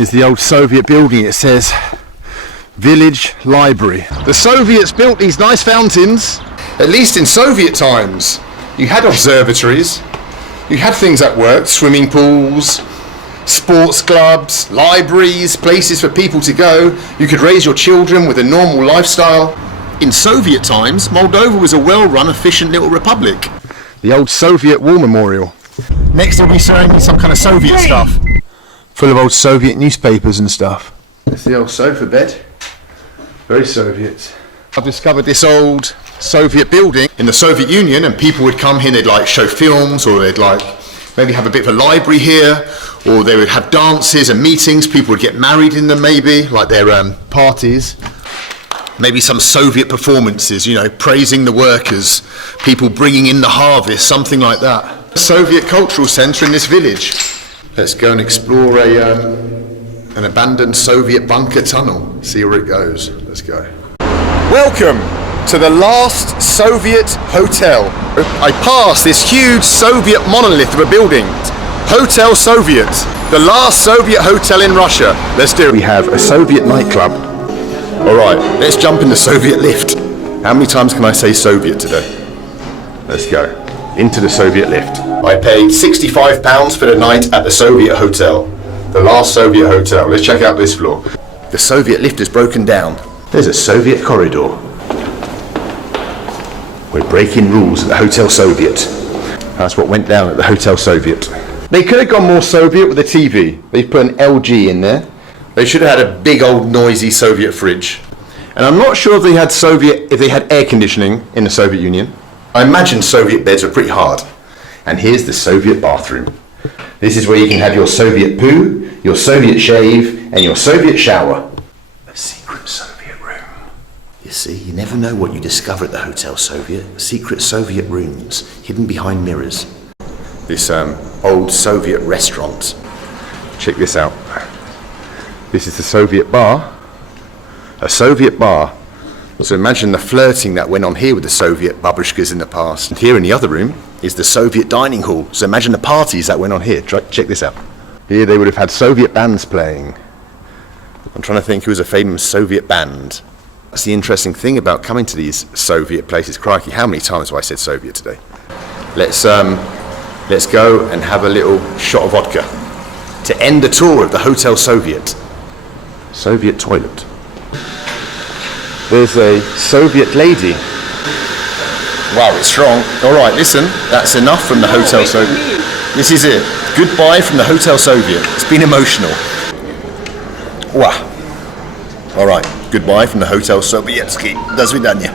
is the old Soviet building. It says Village Library. The Soviets built these nice fountains. At least in Soviet times, you had observatories, you had things that worked, swimming pools, sports clubs, libraries, places for people to go. You could raise your children with a normal lifestyle. In Soviet times, Moldova was a well-run, efficient little republic. The old Soviet War Memorial. Next they'll be showing me some kind of Soviet stuff. Full of old Soviet newspapers and stuff. It's the old sofa bed. Very Soviet. I've discovered this old Soviet building in the Soviet Union, and people would come here, they'd like show films, or they'd like maybe have a bit of a library here, or they would have dances and meetings. People would get married in them, maybe, like their parties. Maybe some Soviet performances, you know, praising the workers, people bringing in the harvest, something like that. Soviet cultural centre in this village. Let's go and explore an abandoned Soviet bunker tunnel, see where it goes. Let's go. Welcome to the last Soviet hotel. I passed this huge Soviet monolith of a building. Hotel Soviet, the last Soviet hotel in Russia. Let's do it. We have a Soviet nightclub. All right, let's jump in the Soviet lift. How many times can I say Soviet today? Let's go. Into the Soviet lift. I paid £65 for the night at the Soviet hotel. The last Soviet hotel. Let's check out this floor. The Soviet lift is broken down. There's a Soviet corridor. We're breaking rules at the Hotel Soviet. That's what went down at the Hotel Soviet. They could have gone more Soviet with the TV. They've put an LG in there. They should have had a big old noisy Soviet fridge. And I'm not sure if they had air conditioning in the Soviet Union. I imagine Soviet beds were pretty hard. And here's the Soviet bathroom. This is where you can have your Soviet poo, your Soviet shave, and your Soviet shower. A secret Soviet room. You see, you never know what you discover at the Hotel Soviet. Secret Soviet rooms, hidden behind mirrors. This old Soviet restaurant. Check this out. This is the Soviet bar. A Soviet bar. So imagine the flirting that went on here with the Soviet babushkas in the past. And here in the other room is the Soviet dining hall. So imagine the parties that went on here. Check this out. Here they would have had Soviet bands playing. I'm trying to think who was a famous Soviet band. That's the interesting thing about coming to these Soviet places. Crikey, how many times have I said Soviet today? Let's go and have a little shot of vodka to end the tour of the Hotel Soviet. Soviet toilet. There's a Soviet lady. Wow, it's strong. All right, listen, that's enough from the Hotel Soviet. This is it. Goodbye from the Hotel Soviet. It's been emotional. Wow. All right, goodbye from the Hotel Sovietsky. До свидания.